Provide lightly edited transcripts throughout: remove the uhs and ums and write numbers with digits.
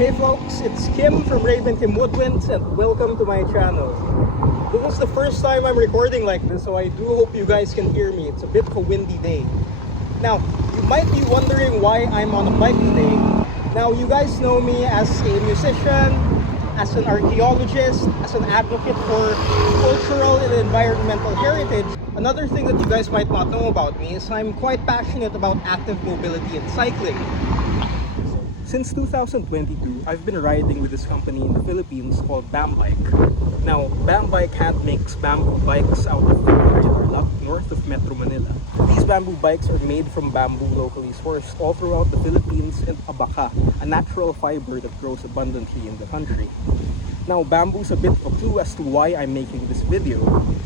Hey folks, it's Kim from Raven Kim Woodwinds and welcome to my channel. This is the first time I'm recording like this, so I do hope you guys can hear me. It's a bit of a windy day. Now, you might be wondering why I'm on a bike today. Now, you guys know me as a musician, as an archaeologist, as an advocate for cultural and environmental heritage. Another thing that you guys might not know about me is I'm quite passionate about active mobility and cycling. Since 2022, I've been riding with this company in the Philippines called Bambike. Now, Bambike hand makes bamboo bikes out of Tarlac, north of Metro Manila. These bamboo bikes are made from bamboo locally sourced all throughout the Philippines and abaka, a natural fiber that grows abundantly in the country. Now, bamboo's a bit of a clue as to why I'm making this video.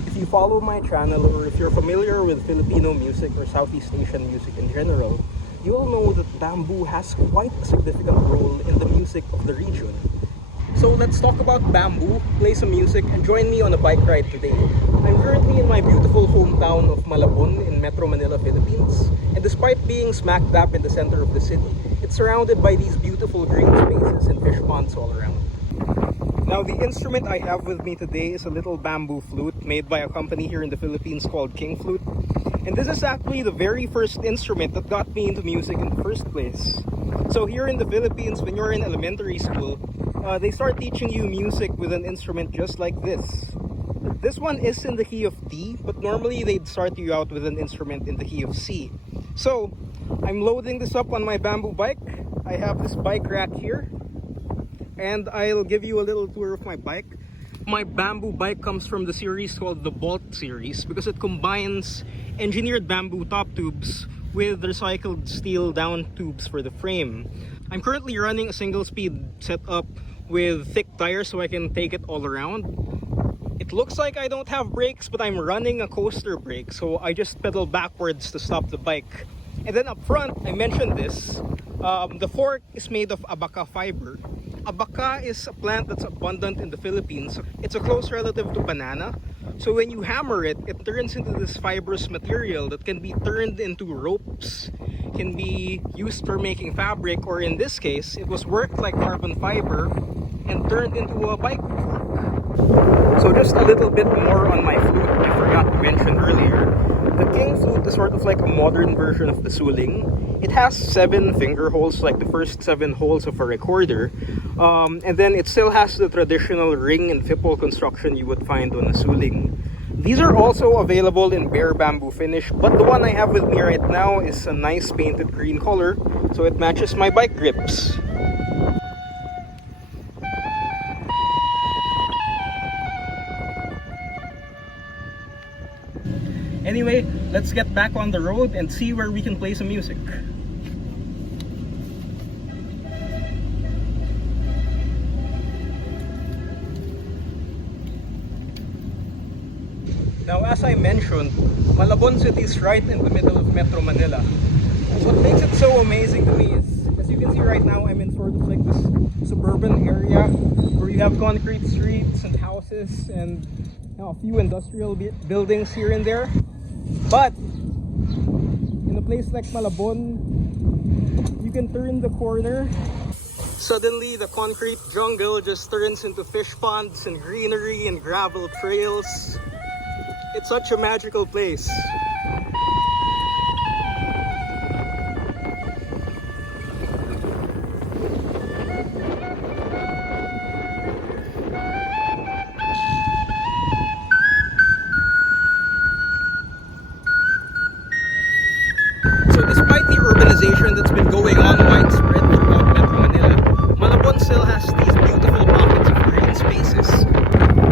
If you follow my channel or if you're familiar with Filipino music or Southeast Asian music in general, you'll know that bamboo has quite a significant role in the music of the region. So let's talk about bamboo, play some music, and join me on a bike ride today. I'm currently in my beautiful hometown of Malabon in Metro Manila, Philippines. And despite being smack dab in the center of the city, it's surrounded by these beautiful green spaces and fish ponds all around. Now, the instrument I have with me today is a little bamboo flute made by a company here in the Philippines called King Flute. And this is actually the very first instrument that got me into music in the first place. So here in the Philippines, when you're in elementary school, they start teaching you music with an instrument just like this. This one is in the key of D, but normally they'd start you out with an instrument in the key of C. So I'm loading this up on my bamboo bike. I have this bike rack here, and I'll give you a little tour of my bike. My bamboo bike comes from the series called the Bolt series because it combines engineered bamboo top tubes with recycled steel down tubes for the frame. I'm currently running a single speed setup with thick tires so I can take it all around. It looks like I don't have brakes, but I'm running a coaster brake, so I just pedal backwards to stop the bike. And then up front, I mentioned this, the fork is made of abaka fiber. Abaka is a plant that's abundant in the Philippines. It's a close relative to banana. So when you hammer it, it turns into this fibrous material that can be turned into ropes, can be used for making fabric, or in this case, it was worked like carbon fiber and turned into a bike fork. So just a little bit more on my flute I forgot to mention earlier. The King Flute is sort of like a modern version of the suling. It has 7 finger holes, like the first 7 holes of a recorder. And then it still has the traditional ring and fipple construction you would find on a suling. These are also available in bare bamboo finish, but the one I have with me right now is a nice painted green color, so it matches my bike grips. Anyway, let's get back on the road and see where we can play some music. Now, as I mentioned, Malabon City is right in the middle of Metro Manila. What makes it so amazing to me is, as you can see right now, I'm in sort of like this suburban area where you have concrete streets and houses and a few industrial buildings here and there. But in a place like Malabon, you can turn the corner. Suddenly, the concrete jungle just turns into fish ponds and greenery and gravel trails. It's such a magical place. So despite the urbanization that's been going on widespread throughout Metro Manila, Malabon still has these beautiful pockets of green spaces.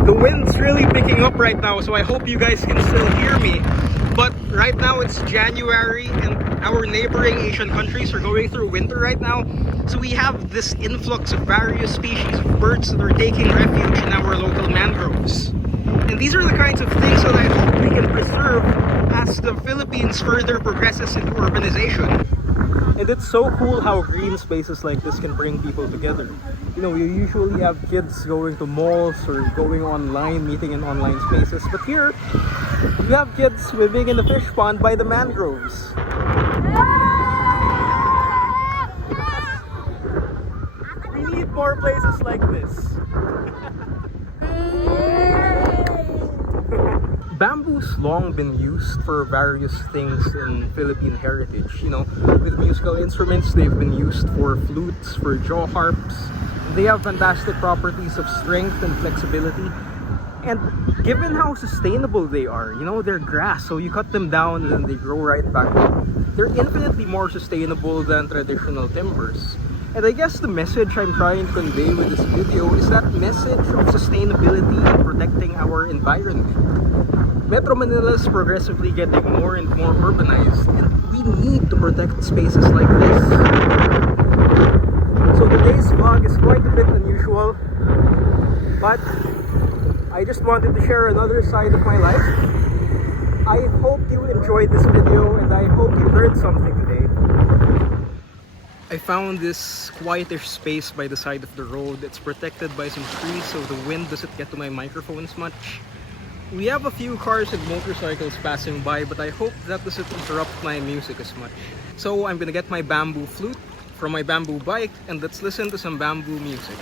The wind's really picking up right now, so I hope you guys can still hear me. But right now it's January and our neighboring Asian countries are going through winter right now. So we have this influx of various species of birds that are taking refuge in our local mangroves. And these are the kinds of things that I hope we can preserve as the Philippines further progresses into urbanization. And it's so cool how green spaces like this can bring people together. You know, you usually have kids going to malls or going online, meeting in online spaces. But here, you have kids swimming in the fish pond by the mangroves. We need more places like this. Bamboo's long been used for various things in Philippine heritage. You know, with musical instruments, they've been used for flutes, for jaw harps. They have fantastic properties of strength and flexibility. And given how sustainable they are, you know, they're grass, so you cut them down and then they grow right back up. They're infinitely more sustainable than traditional timbers. And I guess the message I'm trying to convey with this video is that message of sustainability and protecting our environment. Metro Manila is progressively getting more and more urbanized, and we need to protect spaces like this. So today's vlog is quite a bit unusual, but I just wanted to share another side of my life. I hope you enjoyed this video and I hope you learned something today. I found this quietish space by the side of the road. It's protected by some trees so the wind doesn't get to my microphones much. We have a few cars and motorcycles passing by, but I hope that doesn't interrupt my music as much. So I'm gonna get my bamboo flute from my bamboo bike and let's listen to some bamboo music.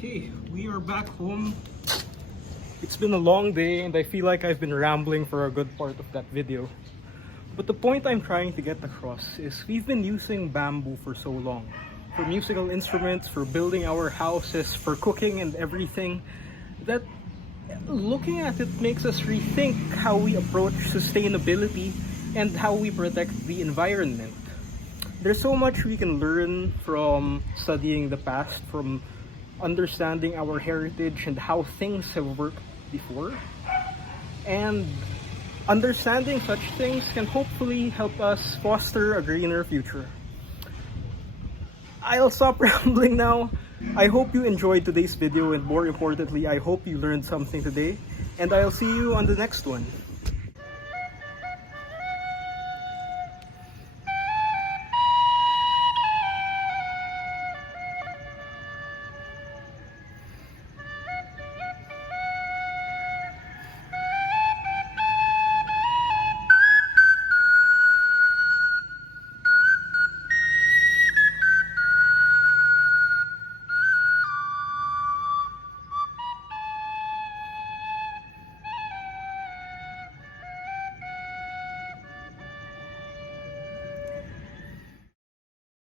Okay, we are back home. It's been a long day and I feel like I've been rambling for a good part of that video. But the point I'm trying to get across is we've been using bamboo for so long. For musical instruments, for building our houses, for cooking and everything, that looking at it makes us rethink how we approach sustainability and how we protect the environment. There's so much we can learn from studying the past, from understanding our heritage and how things have worked before. And understanding such things can hopefully help us foster a greener future. I'll stop rambling now. I hope you enjoyed today's video and more importantly, I hope you learned something today. And I'll see you on the next one.